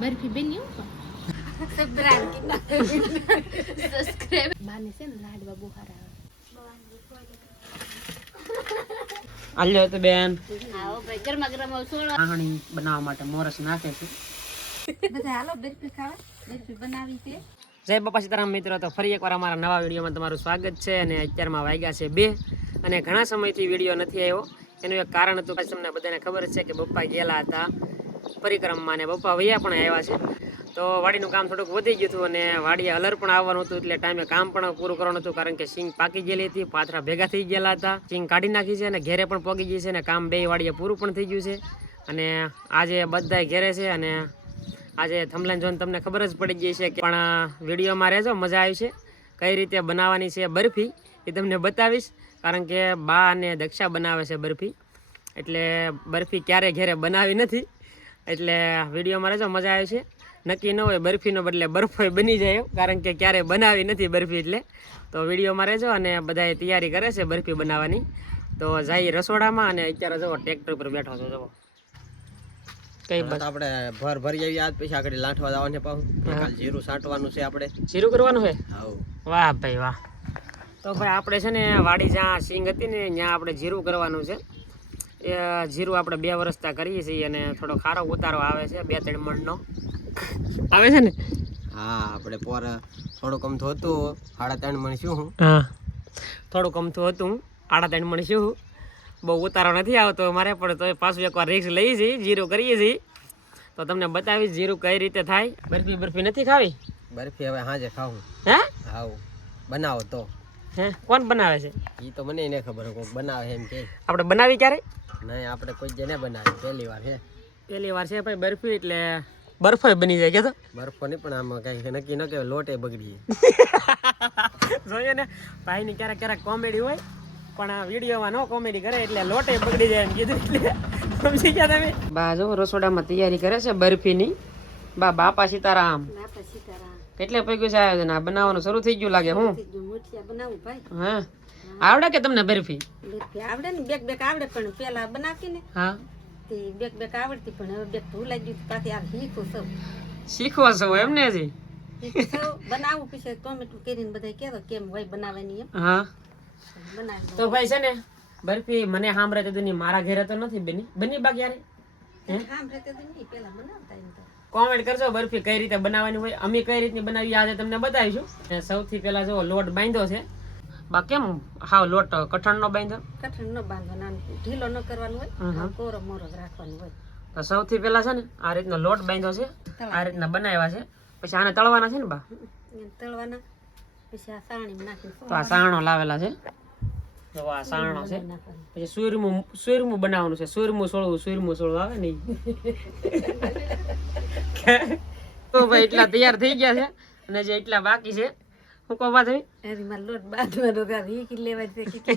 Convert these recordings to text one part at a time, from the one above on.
બરફી બન્યું સબસ્ક્રાઇબ બાને છે ને લાડવા બહુ સારા આલ્યો તો બેન. આવો ભાઈ ગરમા ગરમ સોળો આહણી બનાવવા માટે મોરસ નાખે છે. બધા હાલો બરફી ખાવા. બરફી બનાવી છે. જય બાપા સીતારામ મિત્રો તો ફરી એકવાર અમારા નવા વિડીયોમાં તમારું સ્વાગત છે અને અત્યારમાં વાગ્યા છે બે અને ઘણા સમયથી વીડિયો નથી આવ્યો. એનું એક કારણ હતું કે તમને બધાને ખબર છે કે બપ્પા ગયેલા હતા. પરિક્રમમાં અને પપ્પા વૈયા પણ આવ્યા છે. તો વાડીનું કામ થોડુંક વધી ગયું હતું અને વાડીએ અલર પણ આવવાનું હતું એટલે ટાઈમે કામ પણ પૂરું કરવાનું હતું કારણ કે સિંગ પાકી ગયેલી હતી, પાથરા ભેગા થઈ ગયેલા હતા. સિંગ કાઢી નાખી છે અને ઘેરે પણ પગી ગઈ છે અને કામ બે વાડીએ પૂરું પણ થઈ ગયું છે. અને આજે બધાય ઘેરે છે અને આજે થમલેન જોઈને તમને ખબર જ પડી ગઈ છે કે પણ વિડીયોમાં રહેજો, મજા આવી છે. કઈ રીતે બનાવવાની છે બરફી એ તમને બતાવીશ કારણ કે બા અને દક્ષા બનાવે છે બરફી. એટલે બરફી ક્યારે ઘેરે બનાવી નથી. એટલે વિડીયોમાં રહેજો મજા આવે છે. નક્કી ન હોય બરફીનો બદલે બરફોય બની જાય કારણ કે ક્યારેય બનાવી નથી બરફી એટલે. તો વિડીયોમાં રહેજો અને બધાએ તૈયારી કરે છે બરફી બનાવવાની. તો જાય રસોડામાં અને અત્યારે જવો ટ્રેક્ટર પર બેઠો છો જવો કઈ બસ. આપણે ભર ભરી આવી આજ પછી આગળ લાંઠવા જવાનું છે પાછું. જીરું સાટવાનું છે આપણે. જીરું કરવાનું છે? વાહ ભાઈ વાહ. તો ભાઈ આપણે છે ને વાડી જ્યાં સિંગ હતી ને ત્યાં આપણે જીરું કરવાનું છે. એ જીરું આપણે બે વર્ષતા કરીએ છીએ અને થોડો ખારો ઉતારો આવે છે બે ત્રણ મણનો. આવે છે ને? હા આપણે પોર થોડુંક અમ હતું સાડા ત્રણ મણ શું હું? હા. થોડુંક અમથું હતું આડા ત્રણ મણ શું બહુ ઉતારો નથી આવતો મારે પણ તો પાછું એકવાર રિક્સ લઈએ છીએ જીરું કરીએ છીએ તો તમને બતાવીશ જીરું કઈ રીતે થાય. બરફી બરફી નથી ખાવી? બરફી હવે હાજે ખાવું હે? આવું બનાવો તો. હે? કોણ બનાવે છે? એ તો મને નહીં ખબર કોઈક બનાવે એમ કે. આપણે બનાવી ક્યારે? નહીં આપણે કોઈ જે બનાવી પહેલી વાર છે પહેલી વાર છે ભાઈ બરફી એટલે બરફો બની જાય કે તો? બરફો નહીં પણ આમાં કઈ નક્કી ન કહેવાય લોટે બગડી જોઈએ ને ભાઈની ક્યારેક ક્યારેક કોમેડી હોય પણ આ વિડીયોમાં નો કોમેડી કરે એટલે લોટે બગડી જાય એમ કીધું એટલે સમજી ગયા તમે? બા જો રસોડામાં તૈયારી કરે છે બરફીની. બા બાપા સીતારામ બાપા સીતારામ કેટલે પૈકું છે આયોજન? આ બનાવવાનું શરૂ થઈ ગયું લાગે હું? બનાવું ભાઈ. હા. આવડે કે તમને બરફી? બરફી આવડે ને બેક બેક આવડે પણ પેલા બનાવી ને હા. તે બેક બેક આવડતી પણ હવે બેક ભૂલાઈ ગયું પાછી આ શીખું સૌ શીખવો છો એમ ને જી બનાવું પછી ટોમેટું કરીને બધા કહેતો કેમ હોય બનાવવાની એમ. હા. બનાવી તો ભાઈ છે ને બરફી મને સાંભળે તો મારા ઘરે તો નથી બની. બની બા ક્યારે? હે? આમ રહેતે તો પેલા તો કોમેન્ટ કરજો બરફી કઈ રીતે બનાવવાની હોય. અમે કઈ રીતની બનાવી આજે તમને બતાવીશું. અને સૌથી પહેલા જો લોટ બાંધ્યો છે. બા કેમ હાવ લોટ કઠણ નો બાંધ્યો કઠણ નો આમ ઢીલો ન કરવાનું હોય કોરો મોરો રાખવાનું હોય. તો સૌથી પહેલા છે ને આ રીતનો લોટ બાંધ્યો છે. આ રીતના બનાવ્યા છે. પછી આને તળવાના છે ને બા? તળવાના પછી આ સાણી નાખી તો આ સાણો લાવેલા છે. જો આ સાણો છે. પછી સુરમું સુરમું બનાવવાનું છે. સુરમું સોળવું સુરમું સોળવું આવે નહીં તો ભાઈ એટલા તૈયાર થઈ ગયા છે અને જે એટલા બાકી છે. હું કહું વાત અરે મારે લોટ બાંધવાનો તો કે લેવા દે કે કે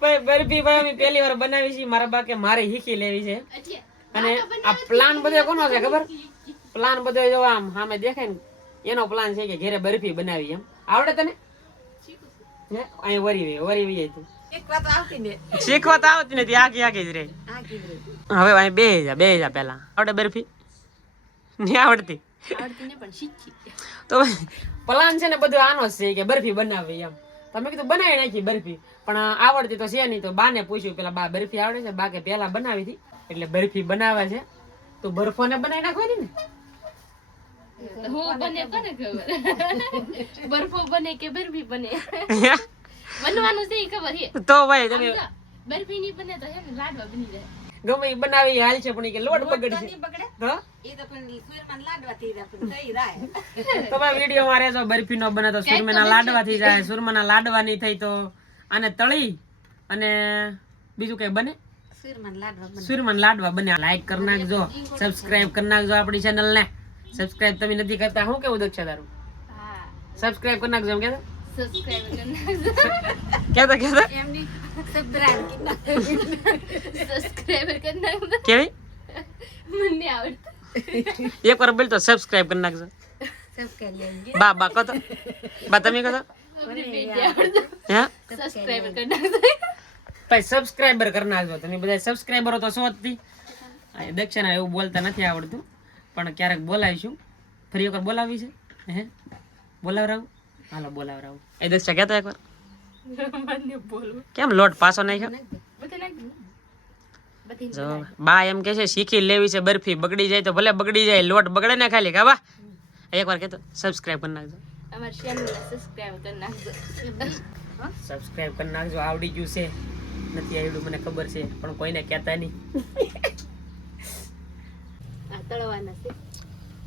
ભાઈ બરફી ભાઈ અમે પહેલી વાર બનાવી છે. મારા બાકે મારે હીખી લેવી છે. અને આ પ્લાન બધો કોનો છે ખબર? પ્લાન બધો જો આમ સામે દેખાય ને એનો પ્લાન છે કે ઘરે બરફી બનાવી એમ. આવડે તને? અહીં વરી વરી વે તું. આવતી ને. શીખવા તો આવતી નથી આખી આખી જ રહી. હવે અહીં બે જા બે જા પહેલા. આવડે બરફી? નહીં આવડતી. આવડતી ને પણ શીખી. તો પ્લાન છે ને બધું આનો જ છે કે બરફી બનાવી એમ. તમે કીધું બનાવી નાખી બરફી પણ આવડતી તો છે નહીં તો બાને પૂછ્યું પેલા બા બરફી આવડે છે? બા કે પેલા બનાવી હતી. એટલે બરફી બનાવે છે. તો બરફોને બનાવી નાખવાની ને? હું બને કોને ખબર? બરફો બને કે બરફી બને? બનવાનું છે ઈ ખબર છે? તો ભાઈ તમે બરફી ની બને તો હે ને લાડવા બની જાય ગમે બનાવી હાલ છે પણ કે લોટ બગડશે. એ તો પણ સુરમાન લાડવા થઈ જાય પણ થઈ રાય તમે વીડિયો માં રહેજો બરફી નો બને તો સુરમાના લાડવા થઈ જાય સુરમાના લાડવા નહીં થઈ તો આને તળી અને બીજું કઈ બને? સુરમાન લાડવા બને. સુરમન લાડવા બને. લાઈક કરી નાખજો સબસ્ક્રાઇબ કરી નાખજો આપણી ચેનલ ને. સબસ્ક્રાઇબ તમે નથી કરતા હું કેવું દક્ષા તારું? હા. સબસ્ક્રાઇબ કરી નાખજો એમ કહેતા? સબસ્ક્રાઇબ કરી એમની સબસ્ક્રાઇબ સબસ્ક્રાઇબ કરી નાખજો. કેવી? મને આવડતું. એક વાર બોલ તો સબસ્ક્રાઇબ કરી નાખજો. સબસ્ક્રાઇબ લેંગે બા બા કહો તો. બા તમે કહો કરી નાખજો. સબસ્ક્રાઇબર કરી નાખજો. તમે બધા સબસ્ક્રાઇબરો તો આ દક્ષાને એવું બોલતા નથી આવડતું. પણ ક્યારેક બોલાવીશું. ફરી વખત બોલાવી છે? હે? બોલાવરાવું? હાલો બોલાવરાવું. એ દક્ષા તો એકવાર. કેમ લોટ પાછો નાખ્યો? બા એમ કે છે શીખી લેવી છે બરફી બગડી જાય તો ભલે બગડી જાય લોટ બગડે ને ખાલી કાવા બા? એકવાર કહેતો સબસ્ક્રાઇબ કરી નાખજો. અમારી ચેનલ સબસ્ક્રાઇબ કરી નાખજો. સબસ્ક્રાઇબ કરી નાખજો આવડી ગયું છે. નથી આવડ્યું મને ખબર છે પણ કોઈને કહેતા નહીં. તળવાના છે.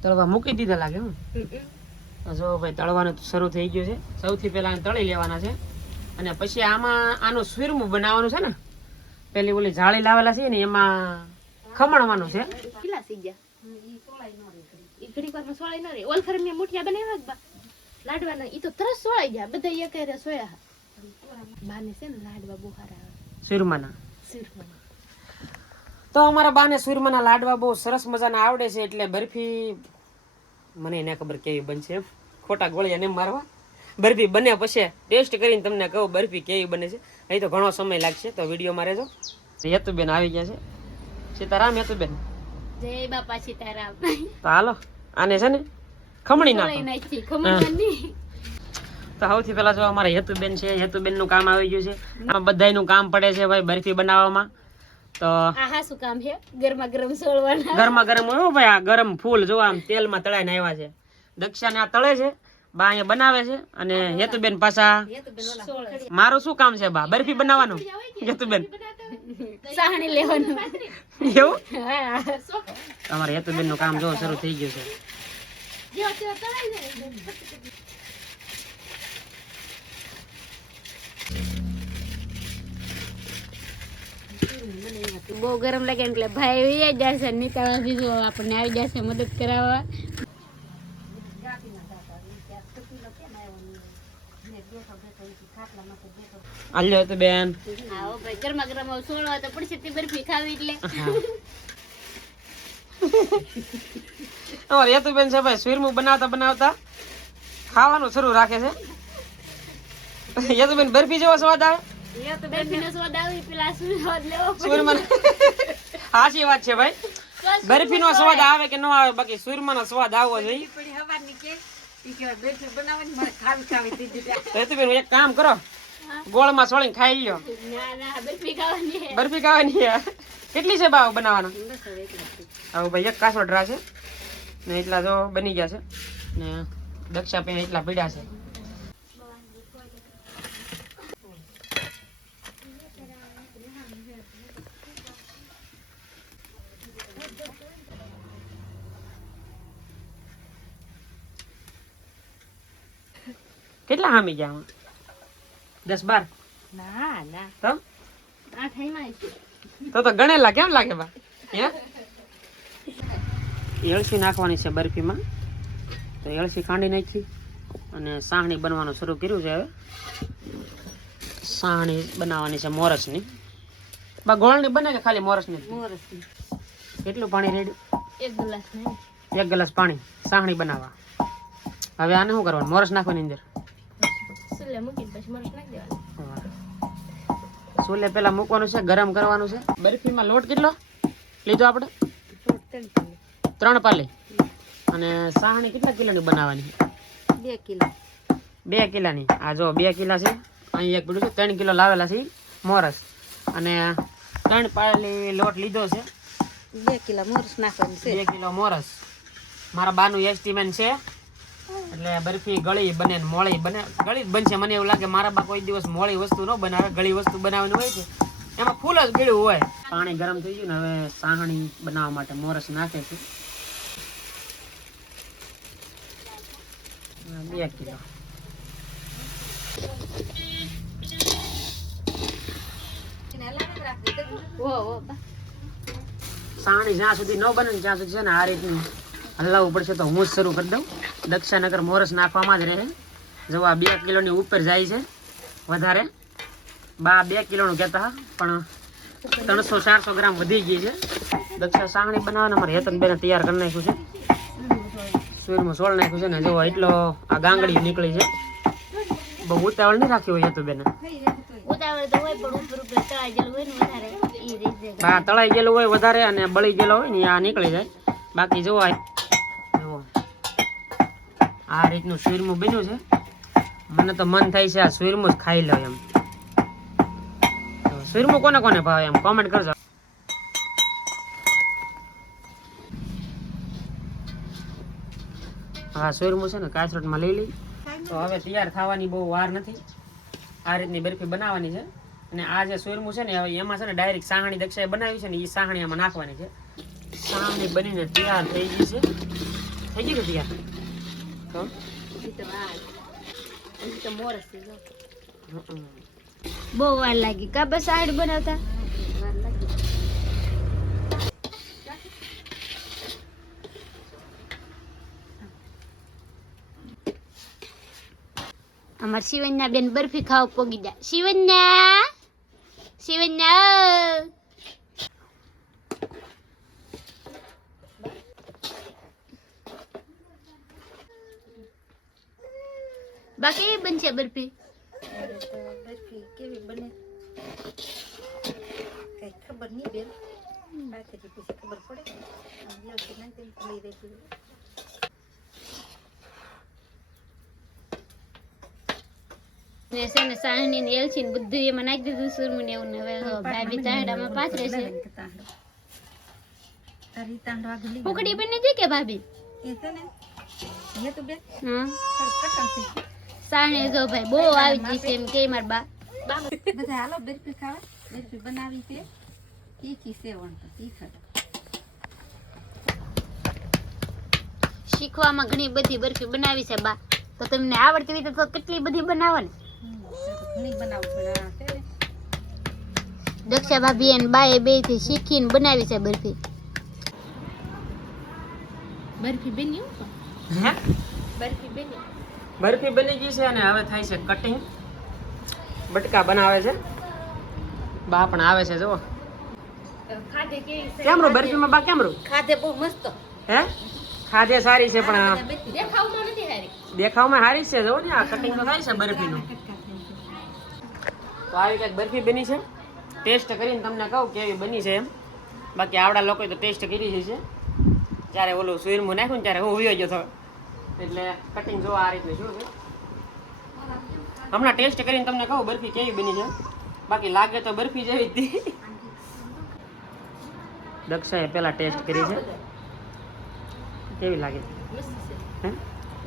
તળવા મૂકી દીધા લાગે હું જો ભાઈ તળવાનું શરૂ થઈ ગયું છે. સૌથી પહેલા તળી લેવાના છે. અને પછી આમાં આનું સુરમું બનાવવાનું છે ને પેલી ઓલી જાળી લાવેલા છે ને એમાં ખમણવાનું છે. કેટલા સી ગયા. ઈ વારમાં સોળાઈ ન રે ઓલ ખરે મેં મુઠિયા બનાવ્યા બા? લાડવાના ઈ તો તરસ સોળાઈ ગયા. બધા એક સોયા. બાને છે ને લાડવા બહુ સારા આવે. સુરમાના શીરમાં તો અમારા બાને સુરમાના લાડવા બહુ સરસ મજાના આવડે છે એટલે બરફી મને એને ખબર કેવી બનશે. ખોટા ગોળિયા ને મારવા. બરફી બને પછી ટેસ્ટ કરીને તમને કહું બરફી કેવી બને છે. અહીં તો ઘણો સમય લાગશે તો વિડીયોમાં જો. હેતુબેન આવી ગયા છે. સીતારામ હેતુબેન જય બાપા સીતારામ. તો હાલો આને છે ને ખમણી નાખી. તો સૌથી પહેલા જો અમારા હેતુબેન છે હેતુબેનનું કામ આવી ગયું છે. આમાં બધાયનું કામ પડે છે ભાઈ બરફી બનાવવામાં. તો આહા શું કામ છે? ગરમા ગરમ સોળવાના. ગરમા ગરમ હોય હો ભાઈ આ ગરમ ફૂલ જો આમ તેલમાં તળાઈને આવ્યા છે. દક્ષાને આ તળે છે બા અહીંયા બનાવે છે અને હેતુબેન પાછા મારું શું કામ છે બા? બરફી બનાવવાનું? હેતુબેન. સાહણી લેવાનું. એવું? તમારે હેતુબેનનું કામ જો શરૂ થઈ ગયું છે. બહુ ગરમ લાગે એટલે ભાઈ આવી જશે નીતાવા દીધો આપણને આવી જશે મદદ કરાવવા. હાલ્યો હેતુબેન આવો ભાઈ ગરમા ગરમ તો પડશે તે બરફી ખાવી એટલે. અમારે હેતુબેન છે ભાઈ સુરમું બનાવતા બનાવતા ખાવાનું શરૂ રાખે છે. હેતુબેન બરફી જેવો સ્વાદ આવે. બરફીનો સ્વાદ આવી પેલા શું સ્વાદ લેવો સુરમા સાચી વાત છે ભાઈ બરફી નો સ્વાદ આવે કે ન આવે બાકી સુરમા નો સ્વાદ આવવો જોઈએ હેતુબેન એક કામ કરો ગોળમાં સોળીને ખાઈ લ્યો ના ના બરફી ખાવાની છે. બરફી ખાવાની છે. કેટલી છે બાવ બનાવવાનો હવે ભાઈ એક કાસોડરા છે ને એટલા તો બની ગયા છે ને દક્ષા પેન એટલા પીડ્યા છે કેટલા હામી ગયા દસ બાર? ના ના. તો? તો તો ગણેલા કેમ લાગે બા? હે? એળસી નાખવાની છે બરફીમાં. તો એળસી ખાંડી નાખી અને સાહણી બનવાનું શરૂ કર્યું છે હવે. સાહણી બનાવવાની છે મોરસની. બા ગોળની બને કે ખાલી મોરસની? કેટલું પાણી રેડી એક ગ્લાસ ને. એક ગ્લાસ પાણી. સાહણી બનાવવા. હવે આને શું કરવાનું? મોરસ નાખવાની અંદર? સુલે મૂકીને પછી મરચ નાખી દેવાનું. સોલે પેલા મૂકવાનું છે ગરમ કરવાનું છે. બરફીમાં લોટ કેટલો? લીધો આપણે? ત્રણ પાલી. અને સાહણી કેટલા કિલોની બનાવવાની? બે કિલો. બે કિલાની. આ જો બે કિલા છે. અહીં એક પેલું છે ત્રણ કિલો લાવેલા છે મોરસ. અને ત્રણ પાલી લોટ લીધો છે. બે કિલો મોરસ નાખવાનું છે. બે કિલો મોરસ. મારા બાનું એસ્ટિમેટ છે. એટલે બરફી ગળી બને મોળી બને. ગળી જ બનશે. મને એવું લાગે મારા બા કોઈ દિવસ મોળી વસ્તુ ન બનાવે ગળી વસ્તુ બનાવવાની હોય છે. એમાં ફૂલ જ ગળ્યું હોય. પાણી ગરમ થઈ ગયું ને હવે સાહણી બનાવવા માટે મોરસ નાખે છે. બે કિલો. ઓ ઓ બા સાણી જ્યાં સુધી ન બને ને ત્યાં સુધી છે ને આ રીતનું હલાવવું પડશે તો હું જ શરૂ કરી દઉં. દક્ષાનગર મોરસ નાખવામાં જ રહે. જો આ બે કિલોની ઉપર જાય છે વધારે. બા બે કિલોનું કહેતા પણ ત્રણસો ચારસો ગ્રામ વધી ગઈ છે. દક્ષા સાંગણી બનાવવાના મારે હેતન બેને તૈયાર કરી નાખ્યું છે. સુરમાં સોળ નાખ્યું છે ને જો એટલો આ ગાંગડી નીકળી છે. બહુ ઉતાવળ નહીં રાખી હોય હેતુ બેને બા તળાઈ ગયેલું હોય વધારે અને બળી ગયેલો હોય ને આ નીકળી જાય. બાકી જોવો આ- જુઓ આ રીતનું સુરમું બન્યું છે. મને તો મન થાય છે આ સુરમું જ ખાઈ લઉં એમ. તો સુરમું કોને કોને ભાવે એમ? કોમેન્ટ કરજો. હા સુરમું છે ને કાચરોટમાં લઈ લઈ. તો હવે તૈયાર થવાની બહુ વાર નથી. આ રીતની બરફી બનાવવાની છે. અને આ જે સુરમું છે ને, હવે એમાં છે ને ડાયરેક્ટ સાહણી દક્ષાએ બનાવી છે ને એ સાહણી આમાં નાખવાની છે. સાહણી બનીને તૈયાર થઈ ગઈ છે. થઈ કે તૈયાર? તો હજી તો વાર હજી તો મોરસ છે જો હમ. બહુ વાર લાગી કા બસ આડ બનાવતા અમાર શિવન્યા બેન બરફી ખાવા પોગી જાય શિવન્યા શિવન્યા બાકી બનશે બરફી બરફી. કેવી બને કઈ ખબર નહીં બેન પાસેથી પછી ખબર પડે નાખીને રહેતી ને છે ને સાહની ને એલચી ને બધું એમાં નાખી દીધું સુરમું ને એવું ને હવે ભાભી તાંડામાં પાથરે છે. તારી તાંડો આગળ લઈ ઉકડી બની છે કે ભાભી? એ છે ને એ તો બેન હા. થોડું કટણ ગયું. જો ભાઈ બહુ આવી ગઈ છે એમ કે માર બા. બધા હાલો બરફી ખાવા. બરફી બનાવી છે. તીખી સેવણ તો તીખા શીખવામાં ઘણી બધી બરફી બનાવી છે બા. તો તમને આવડતી હોય તો કેટલી બધી બનાવો ને છે. દક્ષા ભાભી અને બાએ બેથી શીખીને બનાવી છે બરફી. બરફી બની હે? બરફી બની. બરફી બની ગઈ છે અને હવે થાય છે કટિંગ બટકા બનાવે છે. બા પણ આવે છે જો ખાધે કેવી છે? કેમરું? બરફીમાં બા કેમરું? ખાધે બહુ મસ્ત. હે? ખાધે સારી છે પણ દેખાવમાં નથી હારી દેખાવમાં સારી છે જો ને આ કટિંગ તો થાય છે બરફીનું. તો આવી કંઈક બરફી બની છે. ટેસ્ટ કરીને તમને કહું કેવી બની છે એમ. બાકી આવડા લોકોએ તો ટેસ્ટ કરી જ છે. જ્યારે ઓલું સુરમું નાખ્યું ને ત્યારે હું ઉયો ગયો હતો એટલે કટિંગ જો આ રીતનું શું છે. હમણાં ટેસ્ટ કરીને તમને કહું બરફી કેવી બની છે? બાકી લાગે તો બરફી જેવી હતી. દક્ષાએ પહેલાં ટેસ્ટ કરી છે. કેવી લાગે? હે?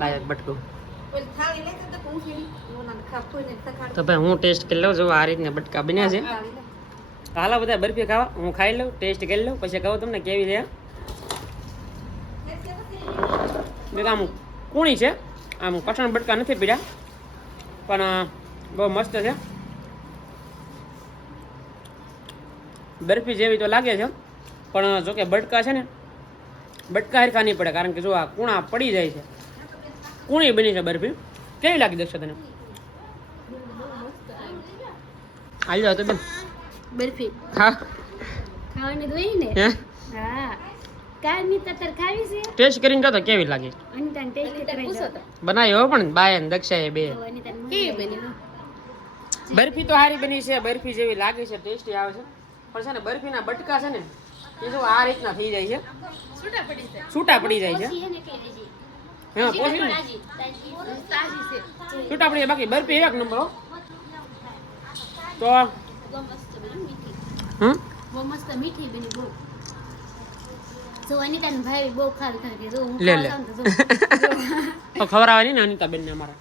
લાયક બટકું. તો ભાઈ હું ટેસ્ટ કરી લઉં જો આ રીતના બટકા બન્યા છે. હાલો બધા બરફી ખાવા હું ખાઈ લઉં ટેસ્ટ કરી લઉં પછી કહું તમને કેવી છે. આમ કૂણી છે. આમ કઠણ બટકા નથી પીડ્યા. પણ બહુ મસ્ત છે. બરફી જેવી તો લાગે છે. પણ જો કે બટકા છે ને બટકા હરખા નહીં પડે. કારણ કે જો આ કૂણા પડી જાય છે. કૂણી બની છે બરફી. કેવી લાગી દક્ષ તને? આવી જાવ તો બેન બરફી. હા. ખાવાની તો ને? હે. કાલની તતર ખાવી છે? ટેસ્ટ કરીને કહો તો કેવી લાગી? બનાવ્યો ટેસ્ટ પણ બાય અને દક્ષાએ બે. કેવી બની? બરફી તો સારી બની છે બરફી જેવી લાગે છે ટેસ્ટી આવે છે. પણ છે ને બરફીના બટકા છે ને એ જો આ રીતના થઈ જાય છે. છૂટા પડી જાય. છૂટા પડી જાય છે. હા પોસી છૂટા પડી જાય બાકી બરફી એક નંબર હો. તો હમ? બહુ મસ્ત મીઠી બની બહુ. જો અનિતાને ભાઈ બહુ ખાલ ખાતી જો હું લે, લે. તો જો. તો ખવડાવવાની ને અનિતાબેન ને અમારા.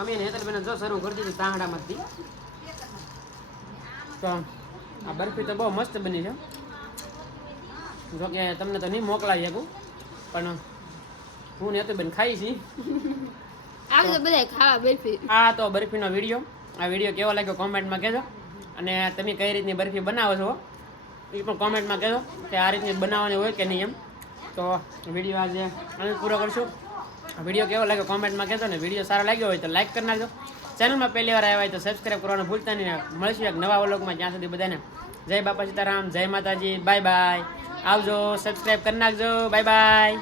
અમે ને હેતલબેન જો શરૂ કરી દીધી તાંડામાંથી તો આ બરફી તો બહુ મસ્ત બની છે. જો કે તમને તો નહીં મોકલાવી શકું પણ હું ને બેન ખાઈ છી. આવજો બધા ખાવા બરફી. આ તો બરફીનો વીડિયો. આ વીડિયો કેવો લાગ્યો કોમેન્ટમાં કહેજો. અને તમે કઈ રીતની બરફી બનાવો છો? એ પણ કોમેન્ટમાં કહેજો કે આ રીતની બનાવવાની હોય કે નહીં એમ. તો વીડિયો આજે અમે પૂરો કરશું. વીડિયો કેવો લાગ્યો કોમેન્ટમાં કહેજો ને વીડિયો સારો લાગ્યો હોય તો લાઈક કરી નાખજો. ચેનલમાં પહેલી વાર આવ્યા હોય તો સબસ્ક્રાઈબ કરવાનું ભૂલતા નહીં મળશું એક નવા વ્લોગમાં જ્યાં સુધી બધાને. જય બાપા સીતારામ, જય માતાજી બાય બાય આવજો સબસ્ક્રાઈબ કરી નાખજો. Bye bye